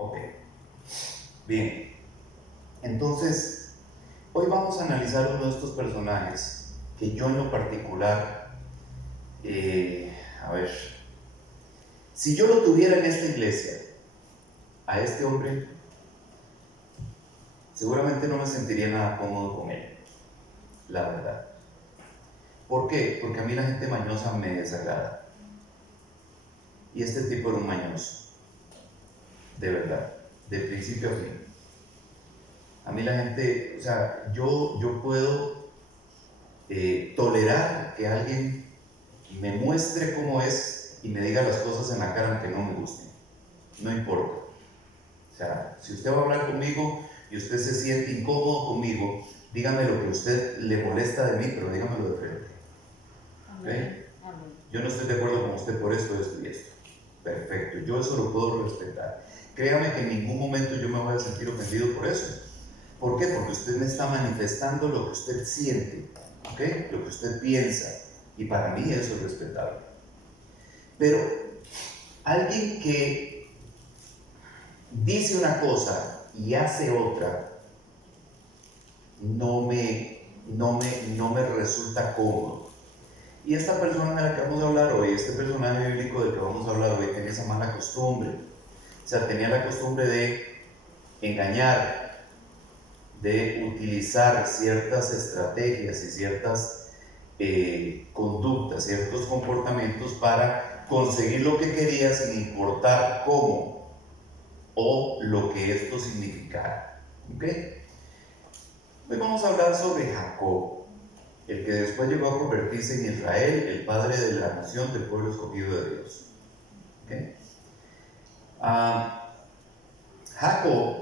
Ok, bien. Entonces, hoy vamos a analizar uno de estos personajes que yo en lo particular, a ver, si yo lo tuviera en esta iglesia, a este hombre, seguramente no me sentiría nada cómodo con él, la verdad. ¿Por qué? Porque a mí la gente mañosa me desagrada. Y este tipo era un mañoso, de verdad, de principio a fin. A mí la gente, o sea, yo puedo tolerar que alguien me muestre cómo es y me diga las cosas en la cara aunque no me gusten. No importa. O sea, si usted va a hablar conmigo y usted se siente incómodo conmigo, dígame lo que a usted le molesta de mí, pero dígamelo de frente. ¿Okay? Yo no estoy de acuerdo con usted por esto, esto y esto. Perfecto, yo eso lo puedo respetar. Créame que en ningún momento yo me voy a sentir ofendido por eso. ¿Por qué? Porque usted me está manifestando lo que usted siente, ¿okay? Lo que usted piensa, y para mí eso es respetable. Pero alguien que dice una cosa y hace otra, no me resulta cómodo. Y esta persona de la que vamos a hablar hoy, este personaje bíblico del que vamos a hablar hoy, tenía esa mala costumbre. O sea, tenía la costumbre de engañar, de utilizar ciertas estrategias y ciertas conductas, ciertos comportamientos para conseguir lo que quería sin importar cómo o lo que esto significara. ¿Okay? Hoy vamos a hablar sobre Jacob, el que después llegó a convertirse en Israel, el padre de la nación del pueblo escogido de Dios. ¿Okay? Jacob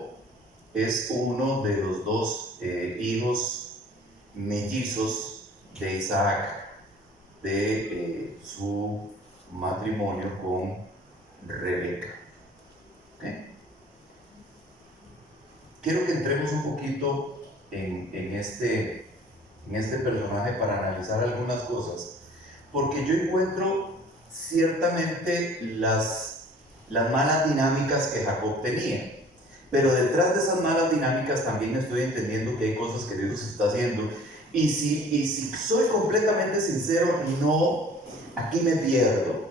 es uno de los dos hijos mellizos de Isaac, de su matrimonio con Rebeca. ¿Okay? Quiero que entremos un poquito en este personaje para analizar algunas cosas, porque yo encuentro ciertamente las malas dinámicas que Jacob tenía. Pero detrás de esas malas dinámicas también estoy entendiendo que hay cosas que Dios está haciendo. Y si soy completamente sincero, no, aquí me pierdo.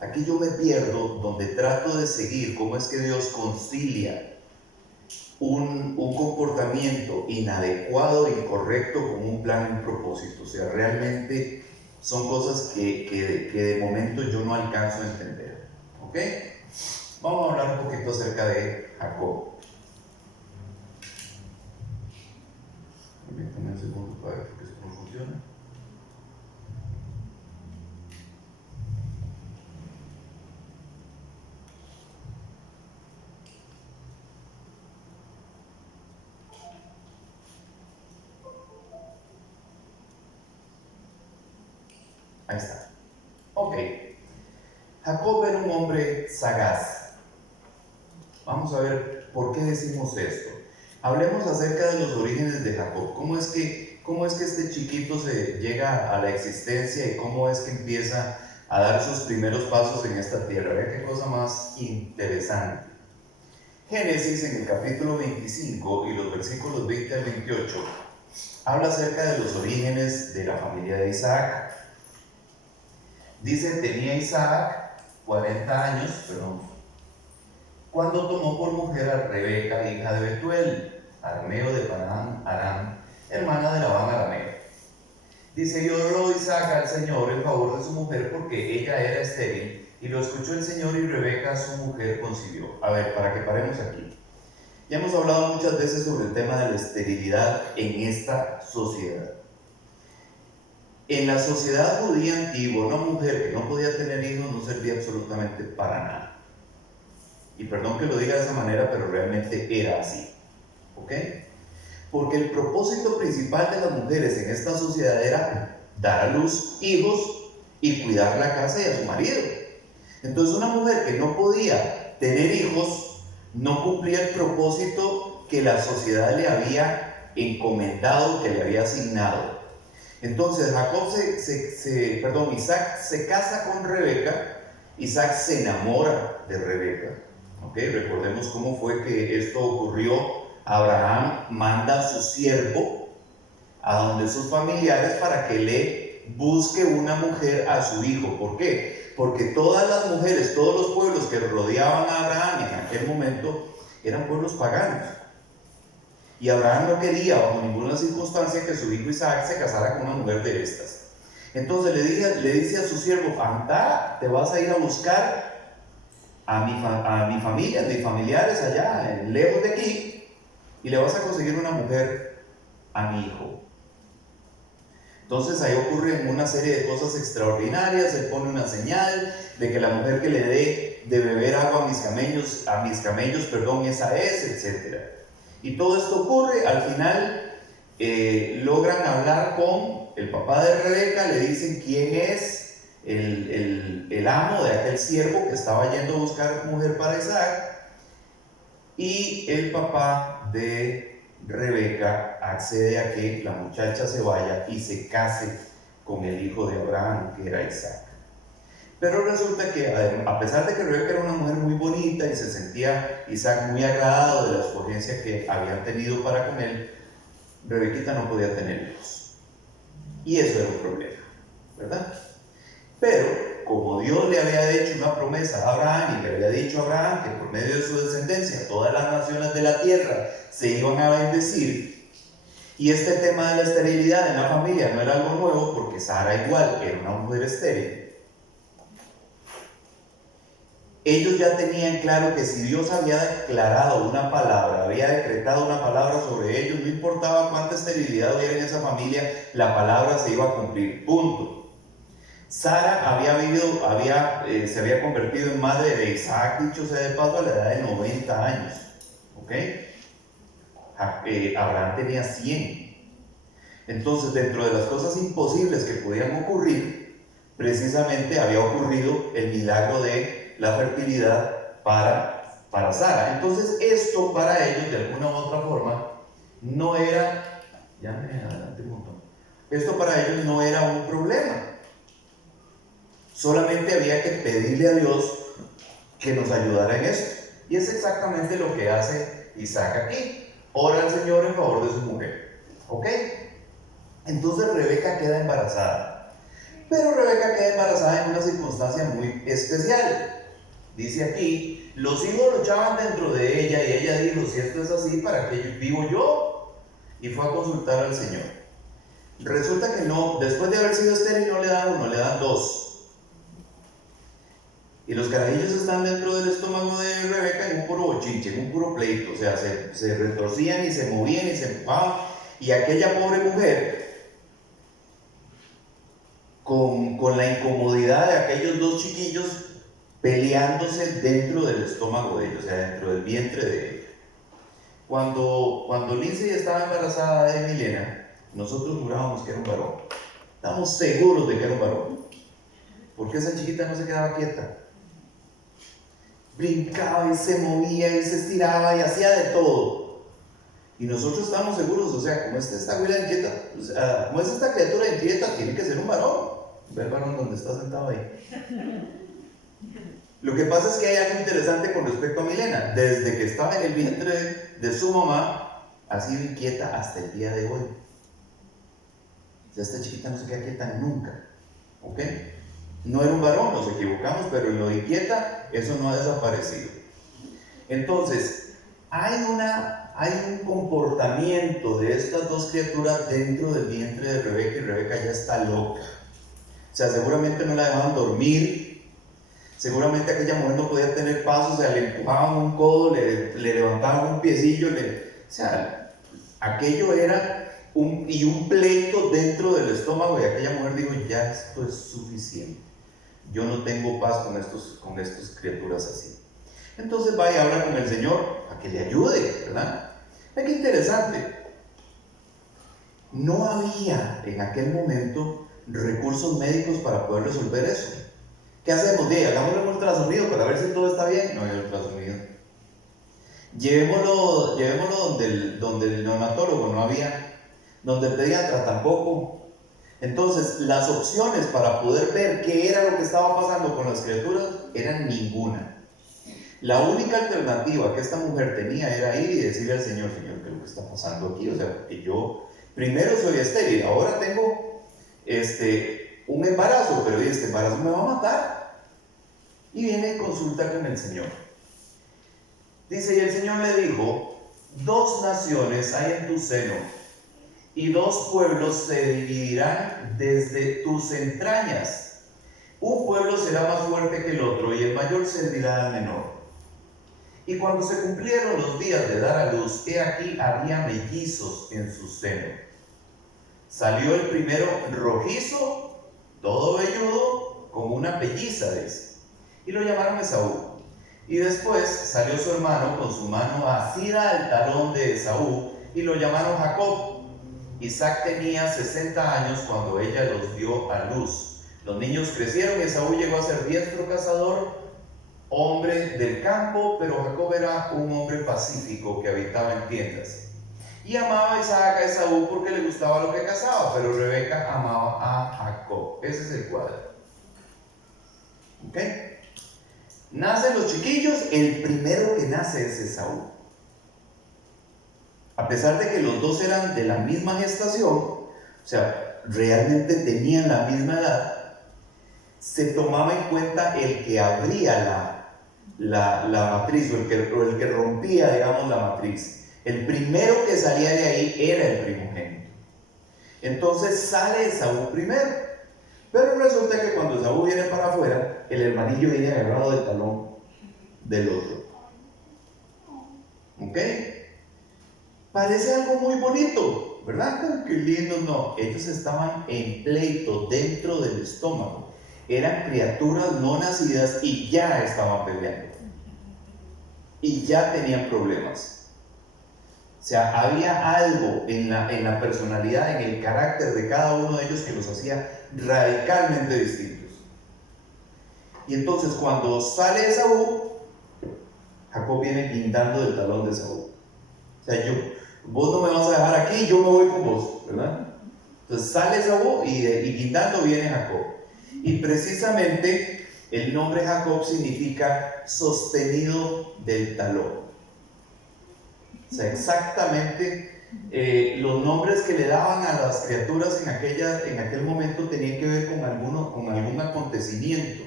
Aquí yo me pierdo donde trato de seguir cómo es que Dios concilia un comportamiento inadecuado e incorrecto con un plan y un propósito. O sea, realmente son cosas que de momento yo no alcanzo a entender. ¿Ok? Vamos a hablar un poquito acerca de Jacob. Permítame un segundo para ver porque esto no funciona. Ahí está. Ok. Jacob era un hombre sagaz. Vamos a ver por qué decimos esto. Hablemos acerca de los orígenes de Jacob. ¿Cómo es que este chiquito se llega a la existencia y cómo es que empieza a dar sus primeros pasos en esta tierra? Vean qué cosa más interesante. Génesis, en el capítulo 25 y los versículos 20 al 28, habla acerca de los orígenes de la familia de Isaac. Dice, tenía Isaac 40 años, cuando tomó por mujer a Rebeca, hija de Betuel, arameo de Padán Aram, hermana de Labán arameo. Dice, y oró Isaac al Señor en favor de su mujer porque ella era estéril, y lo escuchó el Señor y Rebeca, su mujer, concibió. A ver, para que paremos aquí. Ya hemos hablado muchas veces sobre el tema de la esterilidad en esta sociedad. En la sociedad judía antigua, una mujer que no podía tener hijos no servía absolutamente para nada. Y perdón que lo diga de esa manera, pero realmente era así. ¿Ok? Porque el propósito principal de las mujeres en esta sociedad era dar a luz hijos y cuidar la casa y a su marido. Entonces una mujer que no podía tener hijos no cumplía el propósito que la sociedad le había encomendado, que le había asignado. Entonces Isaac se casa con Rebeca, Isaac se enamora de Rebeca, ¿Ok? Recordemos cómo fue que esto ocurrió. Abraham manda a su siervo a donde sus familiares para que le busque una mujer a su hijo. ¿Por qué? Porque todas las mujeres, todos los pueblos que rodeaban a Abraham en aquel momento eran pueblos paganos. Y Abraham no quería bajo ninguna circunstancia que su hijo Isaac se casara con una mujer de estas. Entonces le dice a su siervo: anda, te vas a ir a buscar a mi familia, a mis familiares allá, lejos de aquí, y le vas a conseguir una mujer a mi hijo. Entonces ahí ocurren una serie de cosas extraordinarias. Él pone una señal de que la mujer que le dé de beber agua a mis camellos, esa es, etc. Y todo esto ocurre. Al final logran hablar con el papá de Rebeca, le dicen quién es el amo de aquel siervo que estaba yendo a buscar mujer para Isaac, y el papá de Rebeca accede a que la muchacha se vaya y se case con el hijo de Abraham, que era Isaac. Pero resulta que, a pesar de que Rebeca era una mujer muy bonita y se sentía Isaac muy agradado de la escogencia que habían tenido para con él, Rebequita no podía tener hijos. Y eso era un problema, ¿verdad? Pero como Dios le había hecho una promesa a Abraham y le había dicho a Abraham que por medio de su descendencia todas las naciones de la tierra se iban a bendecir, y este tema de la esterilidad en la familia no era algo nuevo, porque Sara igual era una mujer estéril, ellos ya tenían claro que si Dios había declarado una palabra, había decretado una palabra sobre ellos, no importaba cuánta esterilidad hubiera en esa familia, la palabra se iba a cumplir, punto. Sara se había convertido en madre de Isaac, dicho sea de paso, a la edad de 90 años. ¿Ok? Abraham tenía 100. Entonces, dentro de las cosas imposibles que podían ocurrir, precisamente había ocurrido el milagro de la fertilidad para Sara. Entonces, esto para ellos, de alguna u otra forma, no era, ya me adelanté un montón, esto para ellos no era un problema. Solamente había que pedirle a Dios que nos ayudara en esto. Y es exactamente lo que hace Isaac aquí. Ora al Señor en favor de su mujer. ¿Ok? Entonces Rebeca queda embarazada. Pero Rebeca queda embarazada en una circunstancia muy especial. Dice aquí: los hijos luchaban dentro de ella, y ella dijo: si esto es así, ¿para qué vivo yo? Y fue a consultar al Señor. Resulta que no, después de haber sido estéril, no le dan uno, le dan dos. Y los carajillos están dentro del estómago de Rebeca en un puro bochinche, en un puro pleito. O sea, se retorcían y se movían y se empujaban. Y aquella pobre mujer, con la incomodidad de aquellos dos chiquillos peleándose dentro del estómago de ellos, o sea, dentro del vientre de ella. Cuando Lindsay estaba embarazada de Milena, nosotros jurábamos que era un varón. Estábamos seguros de que era un varón. Porque esa chiquita no se quedaba quieta. Brincaba y se movía y se estiraba y hacía de todo. Y nosotros estábamos seguros, o sea, como esta criatura inquieta, tiene que ser un varón. Ve el varón donde está sentado ahí. Lo que pasa es que hay algo interesante con respecto a Milena. Desde que estaba en el vientre de su mamá, ha sido inquieta hasta el día de hoy. O sea, esta chiquita no se queda quieta nunca. ¿Ok? No era un varón, nos equivocamos, pero en lo de inquieta, eso no ha desaparecido. Entonces, hay un comportamiento de estas dos criaturas dentro del vientre de Rebeca, y Rebeca ya está loca. O sea, seguramente no la dejaban dormir, seguramente aquella mujer no podía tener pasos, o sea, le empujaban un codo, le levantaban un piecillo, o sea, aquello era un pleito dentro del estómago, y aquella mujer dijo: ya esto es suficiente, yo no tengo paz con estas criaturas así. Entonces va y habla con el Señor a que le ayude, ¿verdad? Es que interesante, no había en aquel momento recursos médicos para poder resolver eso. ¿Qué hacemos? Hagámosle un ultrasonido para ver si todo está bien. No hay ultrasonido. Llevémoslo donde el neonatólogo, no había. Donde el pediatra tampoco. Entonces, las opciones para poder ver qué era lo que estaba pasando con las criaturas eran ninguna. La única alternativa que esta mujer tenía era ir y decirle al Señor, Señor, ¿qué es lo que está pasando aquí? O sea, que yo primero soy estéril, ahora tengo un embarazo, pero este embarazo me va a matar. Y viene y consulta con el Señor. Dice, y el Señor le dijo, 2 naciones hay en tu seno, y 2 pueblos se dividirán desde tus entrañas. Un pueblo será más fuerte que el otro, y el mayor servirá al menor. Y cuando se cumplieron los días de dar a luz, he aquí había mellizos en su seno. Salió el primero rojizo, todo velludo, como una pelliza, dice, y lo llamaron Esaú. Y después salió su hermano con su mano asida al talón de Esaú, y lo llamaron Jacob. Isaac tenía 60 años cuando ella los dio a luz. Los niños crecieron y Esaú llegó a ser diestro cazador, hombre del campo, pero Jacob era un hombre pacífico que habitaba en tiendas. Y amaba a Isaac a Esaú porque le gustaba lo que cazaba, pero Rebeca amaba a Jacob. Ese es el cuadro. ¿Ok? Nacen los chiquillos, el primero que nace es Esaú. A pesar de que los dos eran de la misma gestación, o sea, realmente tenían la misma edad, se tomaba en cuenta el que abría la matriz, o el que rompía, digamos, la matriz. El primero que salía de ahí era el primogénito. Entonces sale Esaú primero, pero resulta que cuando Esaú viene para afuera, el hermanillo viene agarrado del talón del otro. ¿Ok? Parece algo muy bonito, ¿verdad? Qué lindo. No, ellos estaban en pleito dentro del estómago. Eran criaturas no nacidas y ya estaban peleando. Y ya tenían problemas. O sea, había algo en la personalidad, en el carácter de cada uno de ellos que los hacía radicalmente distintos. Y entonces cuando sale Esaú, Jacob viene guindando del talón de Esaú. O sea, vos no me vas a dejar aquí, yo me voy con vos, ¿verdad? Entonces sale Esaú y guindando viene Jacob. Y precisamente el nombre Jacob significa sostenido del talón. O sea, exactamente los nombres que le daban a las criaturas en aquel momento tenían que ver con algún acontecimiento,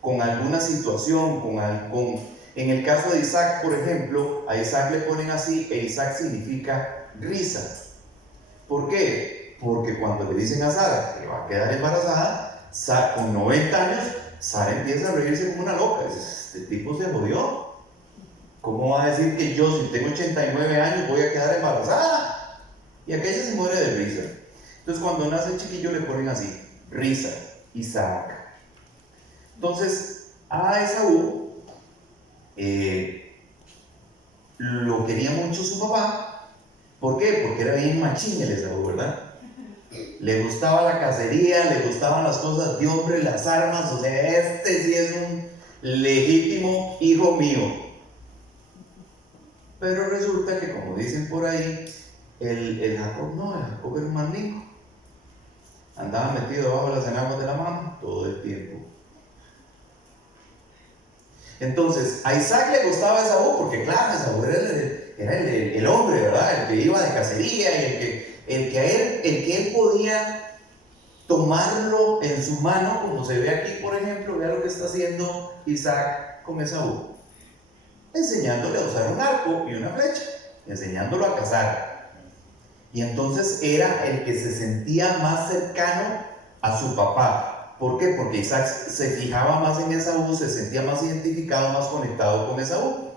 con alguna situación, en el caso de Isaac, por ejemplo, a Isaac le ponen así, e Isaac significa risa. ¿Por qué? Porque cuando le dicen a Sara que va a quedar embarazada, con 90 años, Sara empieza a reírse como una loca. Este tipo se jodió. ¿Cómo va a decir que yo, si tengo 89 años, voy a quedar embarazada? Y aquella se muere de risa. Entonces, cuando nace el chiquillo, le ponen así, risa, Isaac. Entonces, a Esaú lo quería mucho su papá. ¿Por qué? Porque era bien machín el Esaú, ¿verdad? Le gustaba la cacería, le gustaban las cosas de hombre, las armas. O sea, este sí es un legítimo hijo mío. Pero resulta que, como dicen por ahí, el Jacob no, el Jacob era un mandingo. Andaba metido debajo de las enaguas de la mano todo el tiempo. Éntonces, a Isaac le gustaba Esaú, porque claro, Esaú era el hombre, ¿verdad? El que iba de cacería y el que él podía tomarlo en su mano, como se ve aquí, por ejemplo. Vea lo que está haciendo Isaac con Esaú, enseñándole a usar un arco y una flecha, enseñándolo a cazar. Y entonces era el que se sentía más cercano a su papá. ¿Por qué? Porque Isaac se fijaba más en Esaú, se sentía más identificado, más conectado con Esaú.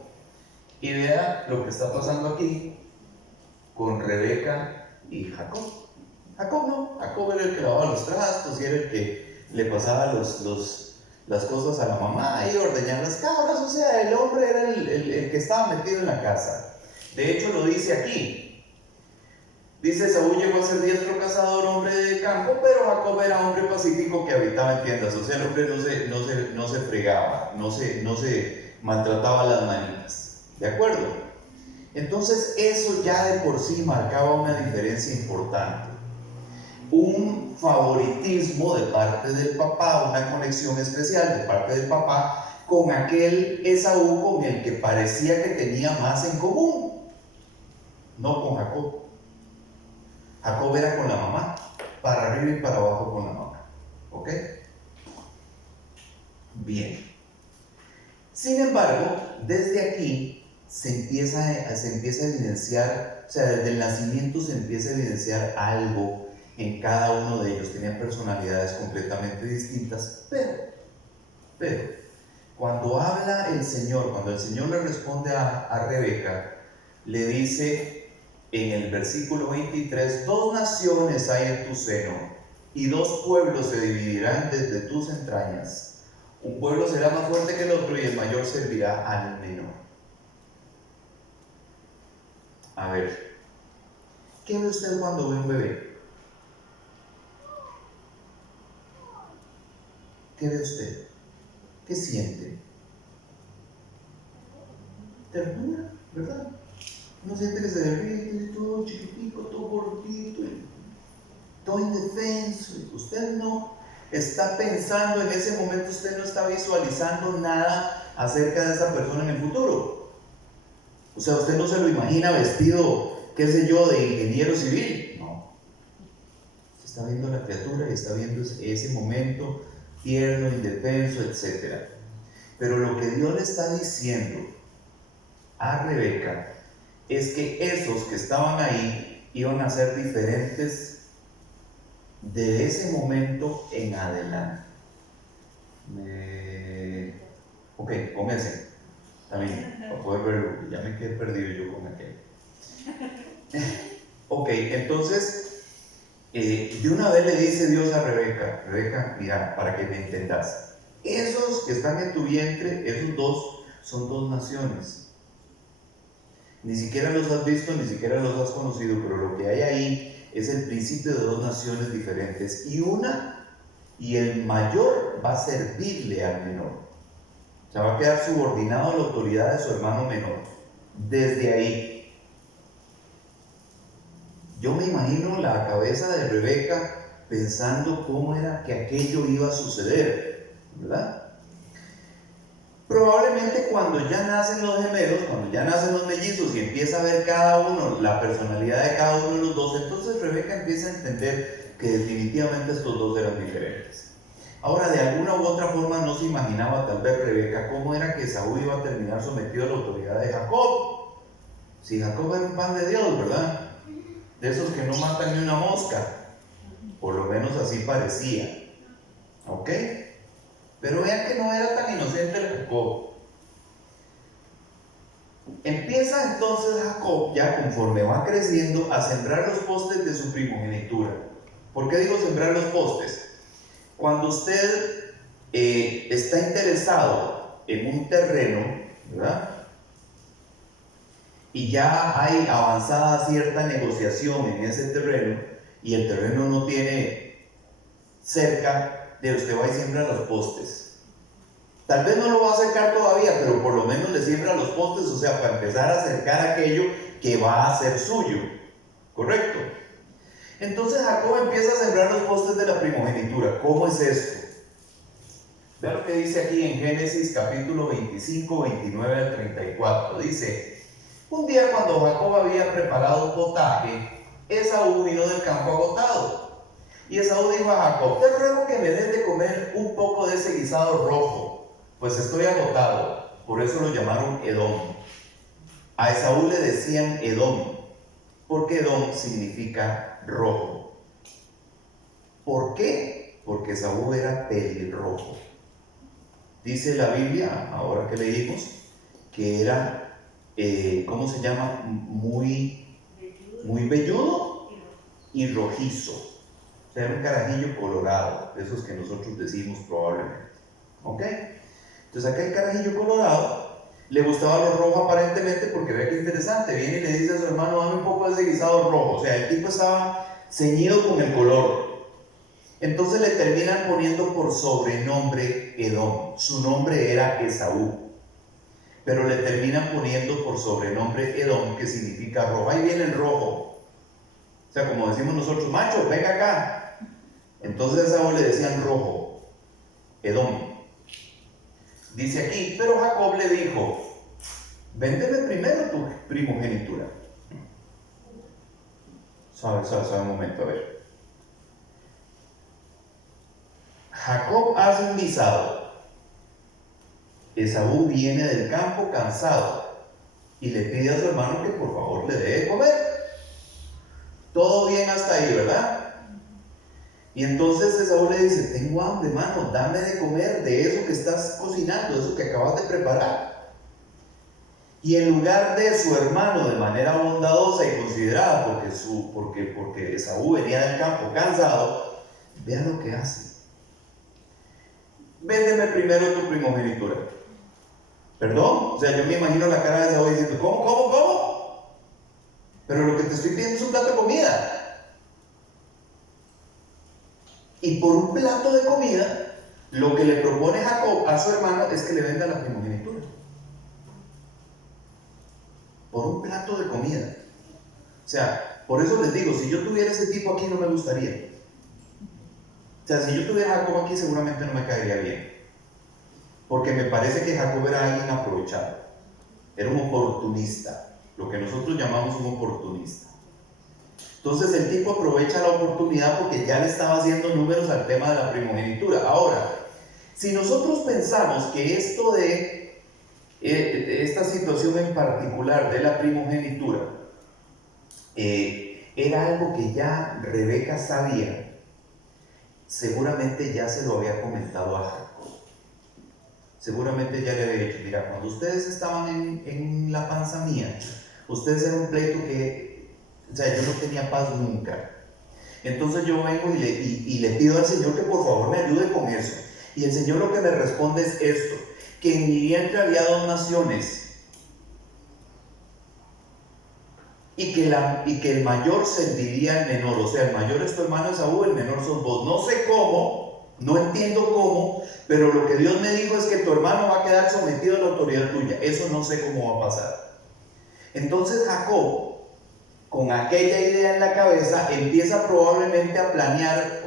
Y vea lo que está pasando aquí con Rebeca y Jacob. Jacob era el que lavaba los trastos y era el que le pasaba las cosas a la mamá y ordeñar las cabras. O sea, el hombre era el que estaba metido en la casa. De hecho, lo dice aquí. Dice, Esaú llegó a ser diestro cazador, hombre de campo, pero Jacob era hombre pacífico que habitaba en tiendas. O sea, el hombre no se fregaba, no se maltrataba las manitas. ¿De acuerdo? Entonces, eso ya de por sí marcaba una diferencia importante. Un favoritismo de parte del papá, una conexión especial de parte del papá con aquel Esaú con el que parecía que tenía más en común, no con Jacob. Jacob era con la mamá, para arriba y para abajo con la mamá. ¿Ok? Bien. Sin embargo, desde aquí se empieza a evidenciar, o sea, desde el nacimiento se empieza a evidenciar algo en cada uno de ellos. Tenían personalidades completamente distintas, pero, cuando habla el Señor, cuando el Señor le responde a Rebeca, le dice en el versículo 23, 2 naciones hay en tu seno, y 2 pueblos se dividirán desde tus entrañas. Un pueblo será más fuerte que el otro y el mayor servirá al menor. A ver, ¿qué ve usted cuando ve un bebé? ¿Qué ve usted? ¿Qué siente? Ternura, ¿verdad? Uno siente que se derrite, todo chiquitico, todo gordito, todo indefenso. Usted no está pensando en ese momento, usted no está visualizando nada acerca de esa persona en el futuro. O sea, usted no se lo imagina vestido, qué sé yo, de ingeniero civil. No. Usted está viendo a la criatura y está viendo ese momento tierno, indefenso, etc. Pero lo que Dios le está diciendo a Rebeca es que esos que estaban ahí iban a ser diferentes de ese momento en adelante. Ok, con ese también, para poder verlo, ya me quedé perdido yo con aquel. Ok, entonces, de una vez le dice Dios a Rebeca, Rebeca, mira, para que me entendas, esos que están en tu vientre, esos 2 son 2 naciones. Ni siquiera los has visto, ni siquiera los has conocido, pero lo que hay ahí es el principio de 2 naciones diferentes. Y el mayor va a servirle al menor. O sea, va a quedar subordinado a la autoridad de su hermano menor. Desde ahí. Yo me imagino la cabeza de Rebeca pensando cómo era que aquello iba a suceder, ¿verdad? Probablemente cuando ya nacen los gemelos, cuando ya nacen los mellizos y empieza a ver cada uno, la personalidad de cada uno de los 2, entonces Rebeca empieza a entender que definitivamente estos 2 eran diferentes. Ahora, de alguna u otra forma no se imaginaba tal vez Rebeca cómo era que Saúl iba a terminar sometido a la autoridad de Jacob. Si Jacob era un pan de Dios, ¿verdad? De esos que no matan ni una mosca. Por lo menos así parecía. ¿Ok? Pero vean que no era tan inocente el Jacob. Empieza entonces Jacob, ya conforme va creciendo, a sembrar los postes de su primogenitura. ¿Por qué digo sembrar los postes? Cuando usted está interesado en un terreno, ¿verdad? Y ya hay avanzada cierta negociación en ese terreno, y el terreno no tiene cerca, de usted va y siembra los postes. Tal vez no lo va a acercar todavía, pero por lo menos le siembra los postes, o sea, para empezar a acercar aquello que va a ser suyo. ¿Correcto? Entonces Jacob empieza a sembrar los postes de la primogenitura. ¿Cómo es esto? Vean lo que dice aquí en Génesis capítulo 25, 29 al 34. Dice: un día cuando Jacob había preparado potaje, Esaú vino del campo agotado. Y Esaú dijo a Jacob: te ruego que me des de comer un poco de ese guisado rojo, pues estoy agotado. Por eso lo llamaron Edom. A Esaú le decían Edom, porque Edom significa rojo. ¿Por qué? Porque Esaú era pelirrojo. Dice la Biblia, ahora que leímos, que era, ¿cómo se llama? Muy velludo y rojizo. O sea, era un carajillo colorado, de esos que nosotros decimos probablemente. ¿Ok? Entonces aquel carajillo colorado le gustaba lo rojo aparentemente, porque ve que interesante, viene y le dice a su hermano: dame un poco de ese guisado rojo. O sea, el tipo estaba ceñido con el color. Entonces le terminan poniendo por sobrenombre Edom. Su nombre era Esaú, pero le terminan poniendo por sobrenombre Edom, que significa rojo. Ahí viene el rojo. O sea, como decimos nosotros: macho, venga acá. Entonces a Esaú le decían rojo, Edom. Dice aquí, pero Jacob le dijo, véndeme primero tu primogenitura. Sabe un momento, a ver. Jacob hace un guisado. Esaú viene del campo cansado y le pide a su hermano que por favor le dé de comer. Todo bien hasta ahí, ¿verdad? Y entonces Esaú le dice, tengo hambre, hermano, dame de comer de eso que estás cocinando, de eso que acabas de preparar. Y en lugar de su hermano, de manera bondadosa y considerada, porque Esaú venía del campo cansado, vea lo que hace. Véndeme primero tu primogenitura. ¿Perdón? O sea, yo me imagino la cara de Esaú diciendo, ¿cómo? Pero lo que te estoy pidiendo es un plato de comida. Y por un plato de comida, lo que le propone Jacob a su hermano es que le venda la primogenitura. Por un plato de comida. O sea, por eso les digo, si yo tuviera ese tipo aquí no me gustaría. O sea, si yo tuviera a Jacob aquí seguramente no me caería bien. Porque me parece que Jacob era alguien aprovechado. Era un oportunista. Lo que nosotros llamamos un oportunista. Entonces el tipo aprovecha la oportunidad porque ya le estaba haciendo números al tema de la primogenitura. Ahora, si nosotros pensamos que esto de esta situación en particular de la primogenitura era algo que ya Rebeca sabía, seguramente ya se lo había comentado a Jacob. Seguramente ya le había dicho, mira, cuando ustedes estaban en la panza mía, ustedes eran un pleito que, o sea, yo no tenía paz nunca. Entonces yo vengo y le pido al Señor que por favor me ayude con eso. Y el Señor lo que me responde es esto, que en mi vientre había dos naciones y que el mayor serviría al menor. O sea, el mayor es tu hermano Esaú, el menor sos vos. No sé cómo, no entiendo cómo, pero lo que Dios me dijo es que tu hermano va a quedar sometido a la autoridad tuya. Eso no sé cómo va a pasar. Entonces Jacob, con aquella idea en la cabeza, empieza probablemente a planear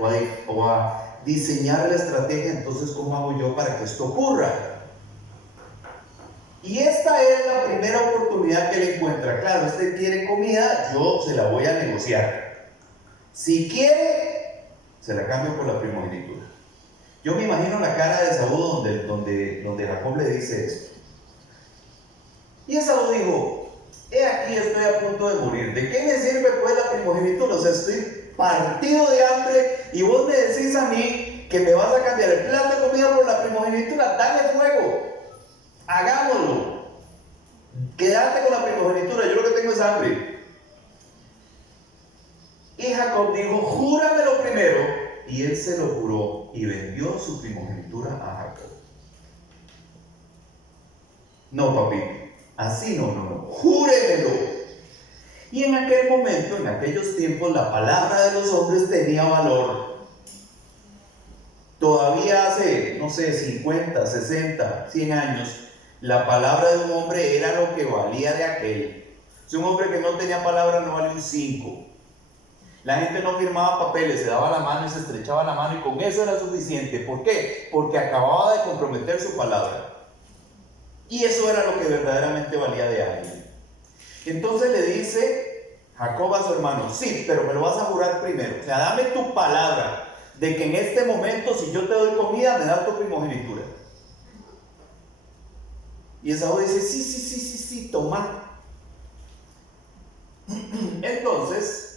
o a diseñar la estrategia. Entonces, ¿cómo hago yo para que esto ocurra? Y esta es la primera oportunidad que él encuentra. Claro, usted quiere comida, yo se la voy a negociar. Si quiere, se la cambio por la primogenitura. Yo me imagino la cara de Esaú donde Jacob le dice esto. Y Esaú dijo, he aquí estoy a punto de morir. ¿De qué me sirve pues la primogenitura? O sea, estoy partido de hambre y vos me decís a mí que me vas a cambiar el plato de comida por la primogenitura. Dale fuego, hagámoslo. Quédate con la primogenitura, yo lo que tengo es hambre. Y Jacob dijo, júramelo primero. Y él se lo juró y vendió su primogenitura a Jacob. No, papi, así no, júremelo. Y en aquel momento, en aquellos tiempos, la palabra de los hombres tenía valor. Todavía hace, no sé, 50, 60, 100 años, la palabra de un hombre era lo que valía de aquel. Si un hombre que no tenía palabra no valía un 5. La gente no firmaba papeles, se daba la mano y se estrechaba la mano y con eso era suficiente. ¿Por qué? Porque acababa de comprometer su palabra. Y eso era lo que verdaderamente valía de alguien. Entonces le dice Jacob a su hermano, sí, pero me lo vas a jurar primero. O sea, dame tu palabra de que en este momento, si yo te doy comida, me das tu primogenitura. Y Esaú dice, sí, toma. Entonces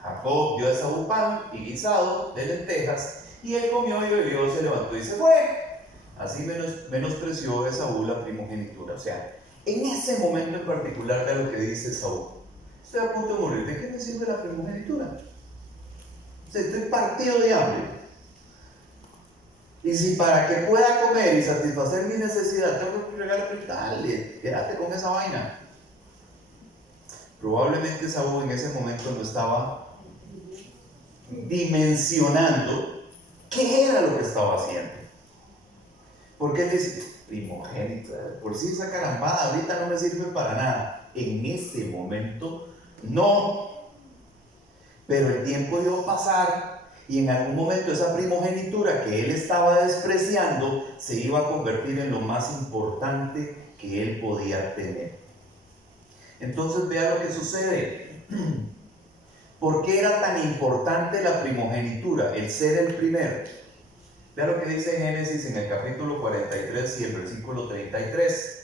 Jacob dio a Esaú pan y guisado de lentejas, y él comió y bebió, se levantó y se fue. Así menospreció Esaú la primogenitura. O sea, en ese momento en particular de lo que dice Esaú, estoy a punto de morir, ¿de qué me sirve la primogenitura? O sea, estoy partido de hambre. Y si para que pueda comer y satisfacer mi necesidad tengo que regalar, dale, quédate con esa vaina. Probablemente Esaú en ese momento no estaba dimensionando qué era lo que estaba haciendo. Porque él dice, primogénito, por si esa carambada ahorita no me sirve para nada. En ese momento no. Pero el tiempo iba a pasar Y en algún momento esa primogenitura que él estaba despreciando se iba a convertir en lo más importante que él podía tener. Entonces vea lo que sucede. ¿Por qué era tan importante la primogenitura, el ser el primero? Vea lo que dice Génesis en el capítulo 43 y el versículo 33.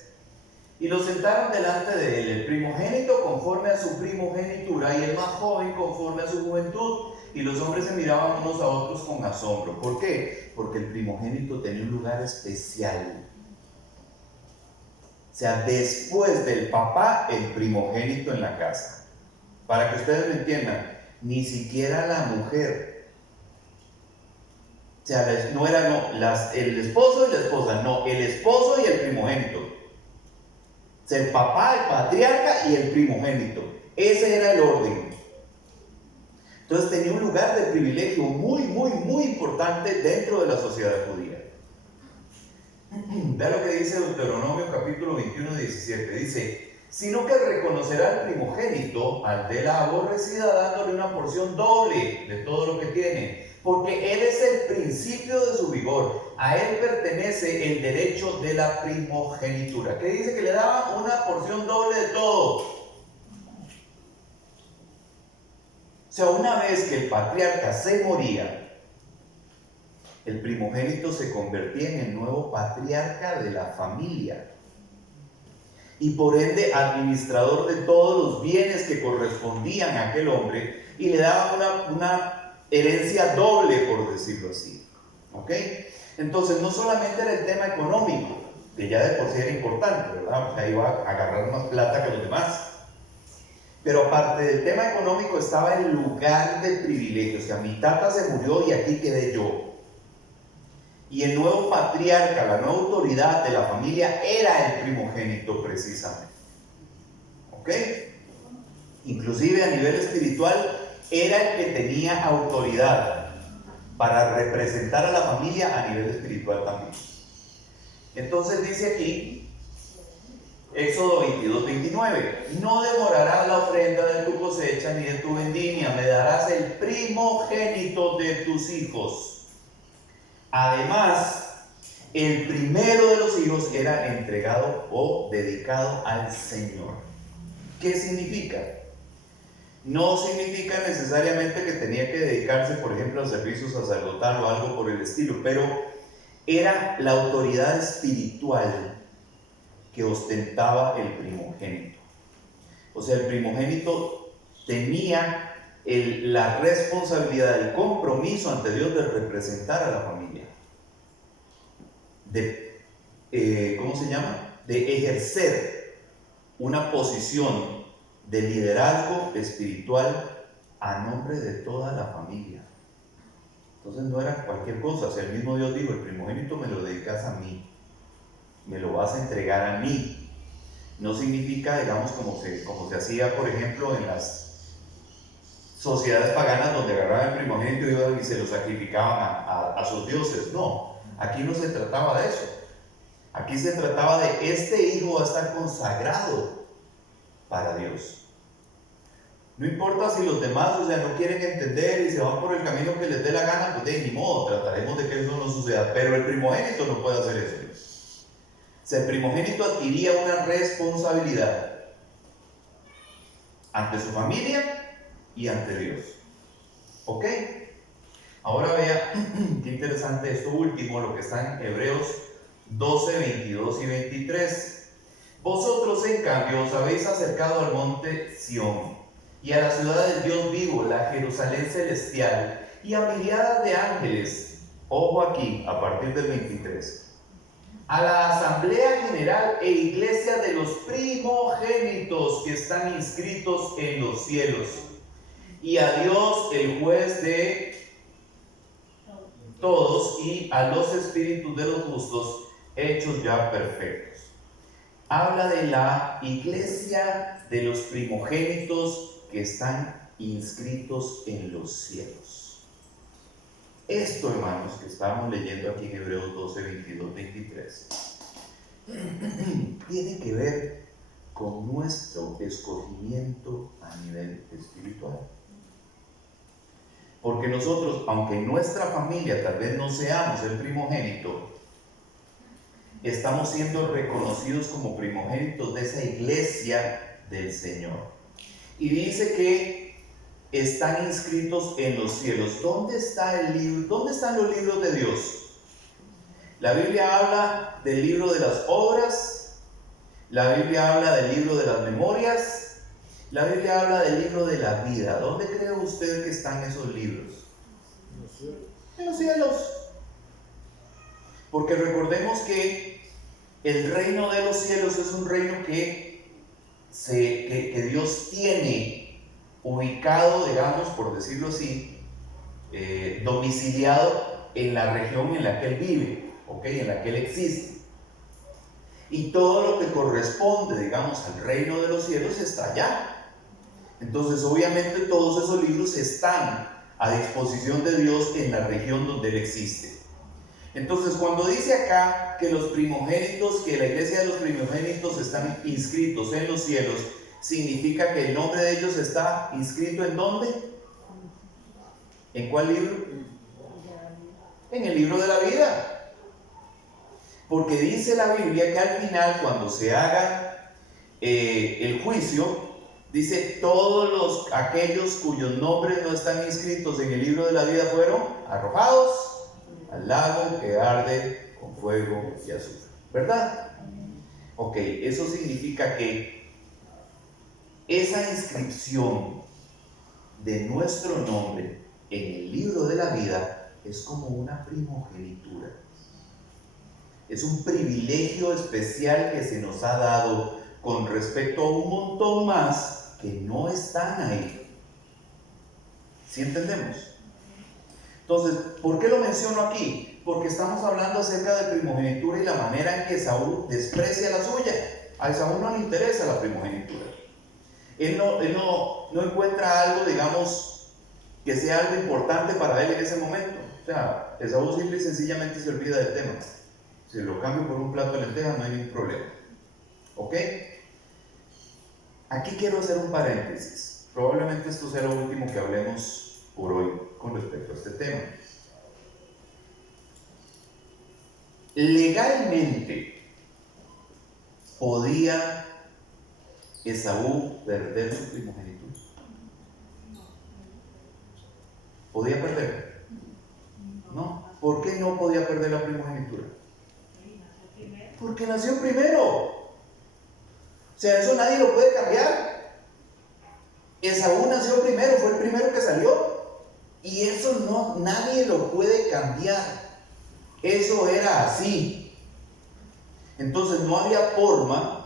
Y lo sentaron delante de él, el primogénito conforme a su primogenitura y el más joven conforme a su juventud. Y los hombres se miraban unos a otros con asombro. ¿Por qué? Porque el primogénito tenía un lugar especial. O sea, después del papá, el primogénito en la casa. Para que ustedes lo entiendan, ni siquiera la mujer. O sea, el esposo y la esposa, no, el esposo y el primogénito. O sea, el papá, el patriarca y el primogénito. Ese era el orden. Entonces tenía un lugar de privilegio muy importante dentro de la sociedad judía. Vea lo que dice Deuteronomio capítulo 21, 17. Dice: sino que reconocerá al primogénito, al de la aborrecida, dándole una porción doble de todo lo que tiene, porque él es el principio de su vigor, a él pertenece el derecho de la primogenitura. ¿Qué dice? Que le daban una porción doble de todo. O sea, una vez que el patriarca se moría, el primogénito se convertía en el nuevo patriarca de la familia y por ende administrador de todos los bienes que correspondían a aquel hombre, y le daban una herencia doble, por decirlo así. ¿Ok? Entonces no solamente era el tema económico, que ya de por sí era importante, ¿verdad? O sea, iba a agarrar más plata que los demás. Pero aparte del tema económico estaba el lugar de privilegio. O sea, mi tata se murió y aquí quedé yo. Y el nuevo patriarca, la nueva autoridad de la familia, era el primogénito precisamente. ¿Ok? Inclusive a nivel espiritual, era el que tenía autoridad para representar a la familia a nivel espiritual también. Entonces dice aquí, Éxodo 22, 29, no demorarás la ofrenda de tu cosecha ni de tu vendimia, me darás el primogénito de tus hijos. Además, el primero de los hijos era entregado o dedicado al Señor. ¿Qué significa? No significa necesariamente que tenía que dedicarse, por ejemplo, al servicio sacerdotal o algo por el estilo, pero era la autoridad espiritual que ostentaba el primogénito. O sea, el primogénito tenía la responsabilidad, el compromiso ante Dios de representar a la familia, ¿cómo se llama? De ejercer una posición de liderazgo espiritual a nombre de toda la familia. Entonces no era cualquier cosa. O sea, el mismo Dios dijo: el primogénito me lo dedicas a mí, me lo vas a entregar a mí. No significa, digamos, como se hacía, por ejemplo, en las sociedades paganas, donde agarraban el primogénito y se lo sacrificaban a sus dioses. No, aquí no se trataba de eso. Aquí se trataba de: este hijo va a estar consagrado para Dios. No importa si los demás, no quieren entender y se van por el camino que les dé la gana, pues ni modo, trataremos de que eso no suceda. Pero el primogénito no puede hacer eso. O sea, el primogénito adquiría una responsabilidad ante su familia y ante Dios. ¿Ok? Ahora vea qué interesante esto último, lo que está en Hebreos 12, 22 y 23. Vosotros, en cambio, os habéis acercado al monte Sión y a la ciudad del Dios vivo, la Jerusalén celestial, y a miriadas de ángeles. Ojo aquí, a partir del 23. A la asamblea general e iglesia de los primogénitos que están inscritos en los cielos, y a Dios, el juez de todos, y a los espíritus de los justos hechos ya perfectos. Habla de la iglesia de los primogénitos que están inscritos en los cielos. Esto, hermanos, que estábamos leyendo aquí en Hebreos 12, 22, 23, tiene que ver con nuestro escogimiento a nivel espiritual. Porque nosotros, aunque en nuestra familia tal vez no seamos el primogénito, estamos siendo reconocidos como primogénitos de esa iglesia del Señor. Y dice que están inscritos en los cielos. ¿Dónde está el libro? ¿Dónde están los libros de Dios? La Biblia habla del libro de las obras, la Biblia habla del libro de las memorias, la Biblia habla del libro de la vida. ¿Dónde cree usted que están esos libros? En los cielos. Porque recordemos que el reino de los cielos es un reino que Dios tiene ubicado, digamos, por decirlo así, domiciliado en la región en la que Él vive, en la que Él existe. Y todo lo que corresponde, digamos, al reino de los cielos está allá. Entonces, obviamente, todos esos libros están a disposición de Dios en la región donde Él existe. Entonces, cuando dice acá que los primogénitos, que la iglesia de los primogénitos están inscritos en los cielos, significa que el nombre de ellos está inscrito ¿en dónde? ¿En cuál libro? En el libro de la vida. Porque dice la Biblia que al final, cuando se haga el juicio, dice, todos aquellos cuyos nombres no están inscritos en el libro de la vida fueron arrojados al lago que arde con fuego y azufre. ¿Verdad? Ok, eso significa que esa inscripción de nuestro nombre en el libro de la vida es como una primogenitura. Es un privilegio especial que se nos ha dado con respecto a un montón más que no están ahí. ¿Sí entendemos? Entonces, ¿por qué lo menciono aquí? Porque estamos hablando acerca de primogenitura y la manera en que Saúl desprecia la suya. A Saúl no le interesa la primogenitura. Él no encuentra algo, digamos, que sea algo importante para él en ese momento. O sea, Saúl simple y sencillamente se olvida del tema. Si lo cambio por un plato de lentejas, no hay ningún problema. ¿Ok? Aquí quiero hacer un paréntesis. Probablemente esto sea lo último que hablemos por hoy con respecto a este tema. Legalmente, ¿podía Esaú perder su primogenitura? ¿Podía perder? No. ¿Por qué no podía perder la primogenitura? Porque nació primero. O sea, eso nadie lo puede cambiar. Esaú nació primero, fue el primero que salió. Y eso no, nadie lo puede cambiar. Eso era así. Entonces no había forma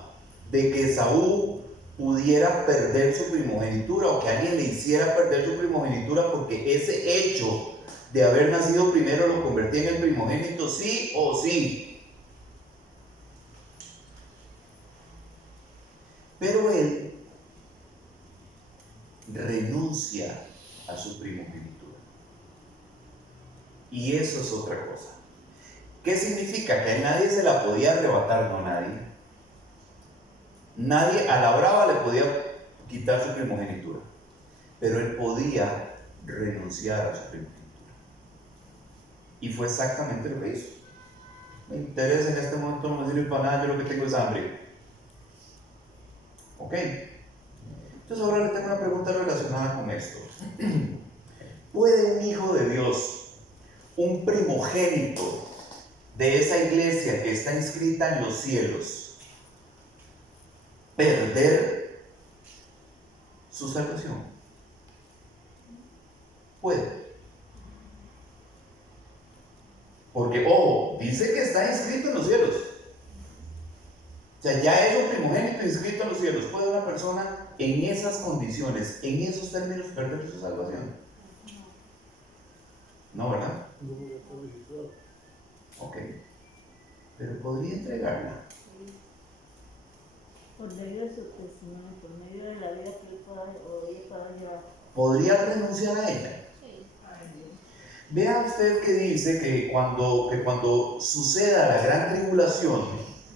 de que Esaú pudiera perder su primogenitura o que alguien le hiciera perder su primogenitura, porque ese hecho de haber nacido primero lo convertía en el primogénito sí o sí. Pero él renuncia a su primogenitura. Y eso es otra cosa. ¿Qué significa? Que a nadie se la podía arrebatar, no nadie. Nadie a la brava le podía quitar su primogenitura. Pero él podía renunciar a su primogenitura. Y fue exactamente lo que hizo. Me interesa en este momento, no me sirve para nada, yo lo que tengo es hambre. ¿Ok? Entonces ahora le tengo una pregunta relacionada con esto. ¿Puede un hijo de Dios, un primogénito de esa iglesia que está inscrita en los cielos, perder su salvación? Puede. Porque, ojo, dice que está inscrito en los cielos. O sea, ya es un primogénito inscrito en los cielos. ¿Puede una persona en esas condiciones, en esos términos, perder su salvación? No, ¿verdad? Ok. Pero podría entregarla. Por medio de su testimonio, por medio de la vida que él pueda llevar. ¿Podría renunciar a ella? Sí. Vea usted que dice que cuando suceda la gran tribulación,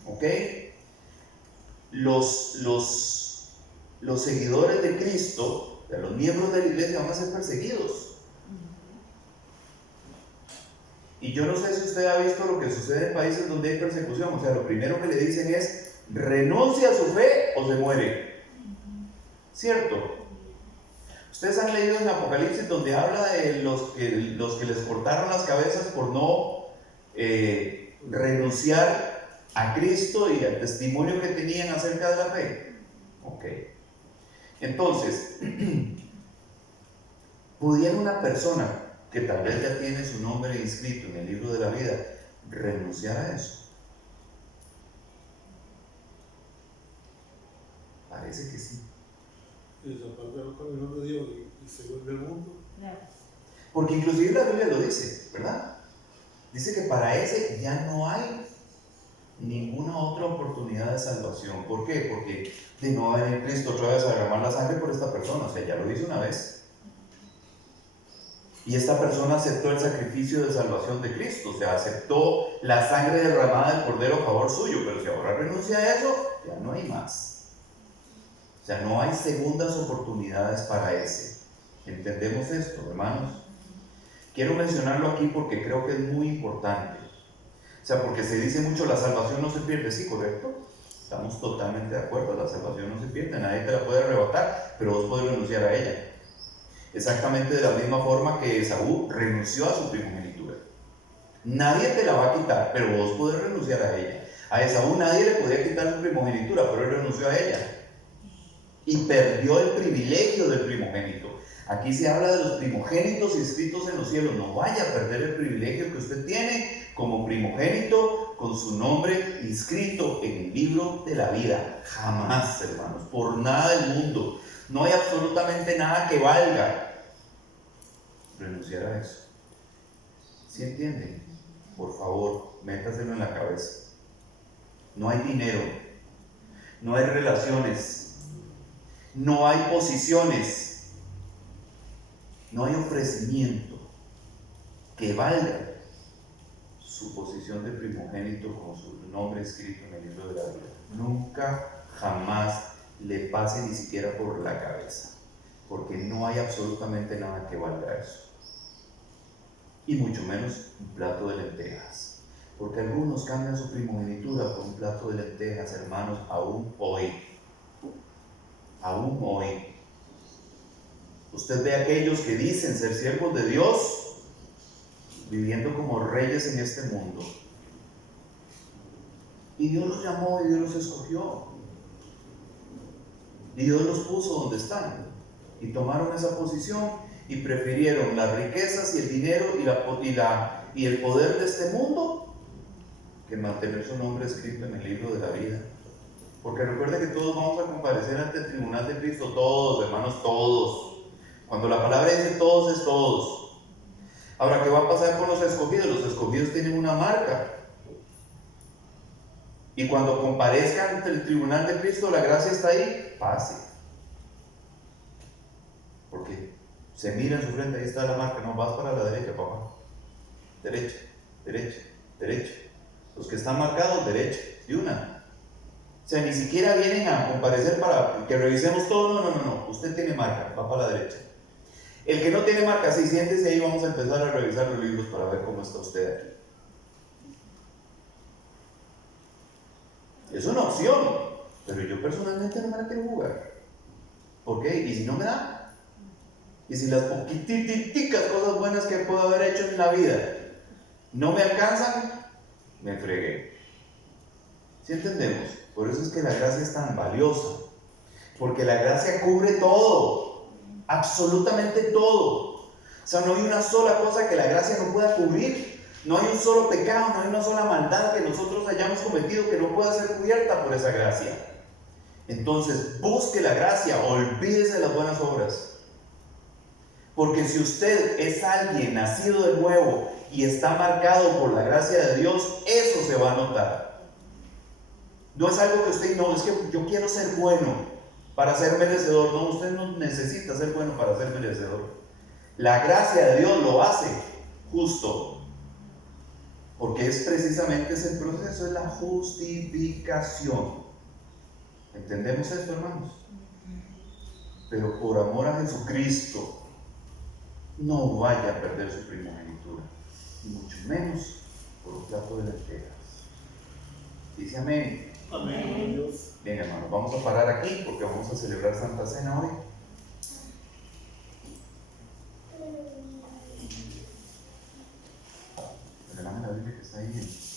¿ok? Los seguidores de Cristo, los miembros de la iglesia, van a ser perseguidos. Y yo no sé si usted ha visto lo que sucede en países donde hay persecución. O sea, lo primero que le dicen es, renuncia a su fe o se muere. ¿Cierto? Ustedes han leído en Apocalipsis donde habla de los que les cortaron las cabezas por no renunciar a Cristo y al testimonio que tenían acerca de la fe. Ok. Entonces, ¿pudiera una persona que tal vez ya tiene su nombre inscrito en el libro de la vida renunciar a eso? Parece que sí. Y desaparecer los caminos de Dios y se vuelve el mundo. Claro. Porque inclusive la Biblia lo dice, ¿verdad? Dice que para ese ya no hay ninguna otra oportunidad de salvación. ¿Por qué? Porque de no va a venir Cristo otra vez a derramar la sangre por esta persona. O sea, ya lo hizo una vez. Y esta persona aceptó el sacrificio de salvación de Cristo. O sea, aceptó la sangre derramada del Cordero a favor suyo. Pero si ahora renuncia a eso, ya no hay más. O sea, no hay segundas oportunidades para ese. ¿Entendemos esto, hermanos? Quiero mencionarlo aquí porque creo que es muy importante. O sea, porque se dice mucho, la salvación no se pierde, sí, correcto. Estamos totalmente de acuerdo, la salvación no se pierde, nadie te la puede arrebatar, pero vos podés renunciar a ella. Exactamente de la misma forma que Esaú renunció a su primogenitura. Nadie te la va a quitar, pero vos podés renunciar a ella. A Esaú nadie le podía quitar su primogenitura, pero él renunció a ella. Y perdió el privilegio del primogénito. Aquí se habla de los primogénitos inscritos en los cielos. No vaya a perder el privilegio que usted tiene como primogénito con su nombre inscrito en el libro de la vida. Jamás, hermanos, por nada del mundo. No hay absolutamente nada que valga renunciar a eso. ¿Sí entienden? Por favor, métaselo en la cabeza. No hay dinero, no hay relaciones, no hay posiciones, no hay ofrecimiento que valga su posición de primogénito con su nombre escrito en el libro de la vida. Nunca, jamás le pase ni siquiera por la cabeza, porque no hay absolutamente nada que valga eso. Y mucho menos un plato de lentejas, porque algunos cambian su primogenitura por un plato de lentejas, hermanos, aún hoy. Aún hoy. Usted ve a aquellos que dicen ser siervos de Dios, viviendo como reyes en este mundo. Y Dios los llamó y Dios los escogió. Y Dios los puso donde están. Y tomaron esa posición y prefirieron las riquezas y el dinero y el poder de este mundo que mantener su nombre escrito en el libro de la vida. Porque recuerden que todos vamos a comparecer ante el tribunal de Cristo, todos, hermanos, todos. Cuando la palabra dice todos, es todos. Ahora, ¿qué va a pasar con los escogidos? Los escogidos tienen una marca. Y cuando comparezcan ante el tribunal de Cristo, la gracia está ahí, pase. Porque se mira en su frente, ahí está la marca, no, vas para la derecha, papá. Derecha, derecha, derecha. Los que están marcados, derecha, y una. O sea, ni siquiera vienen a comparecer para que revisemos todo, no. Usted tiene marca, va para la derecha. El que no tiene marca, sí, siéntese ahí, vamos a empezar a revisar los libros para ver cómo está usted aquí. Es una opción, pero yo personalmente no me la quiero jugar. ¿Por qué? ¿Y si no me da? ¿Y si las poquititicas cosas buenas que puedo haber hecho en la vida no me alcanzan? Me fregué. ¿Sí entendemos? Por eso es que la gracia es tan valiosa. Porque la gracia cubre todo. Absolutamente todo. O sea, no hay una sola cosa que la gracia no pueda cubrir. No hay un solo pecado, no hay una sola maldad que nosotros hayamos cometido que no pueda ser cubierta por esa gracia. Entonces, busque la gracia, olvídese de las buenas obras. Porque si usted es alguien nacido de nuevo y está marcado por la gracia de Dios, eso se va a notar. No es algo que usted, no, es que yo quiero ser bueno para ser merecedor. No, usted no necesita ser bueno para ser merecedor. La gracia de Dios lo hace justo. Porque es precisamente ese proceso, es la justificación. ¿Entendemos esto, hermanos? Pero por amor a Jesucristo, no vaya a perder su primogenitura. y mucho menos por un plato de lentejas. Dice amén. Amén, Dios. Bien, hermanos, vamos a parar aquí porque vamos a celebrar Santa Cena hoy. Regálame la Biblia que está ahí.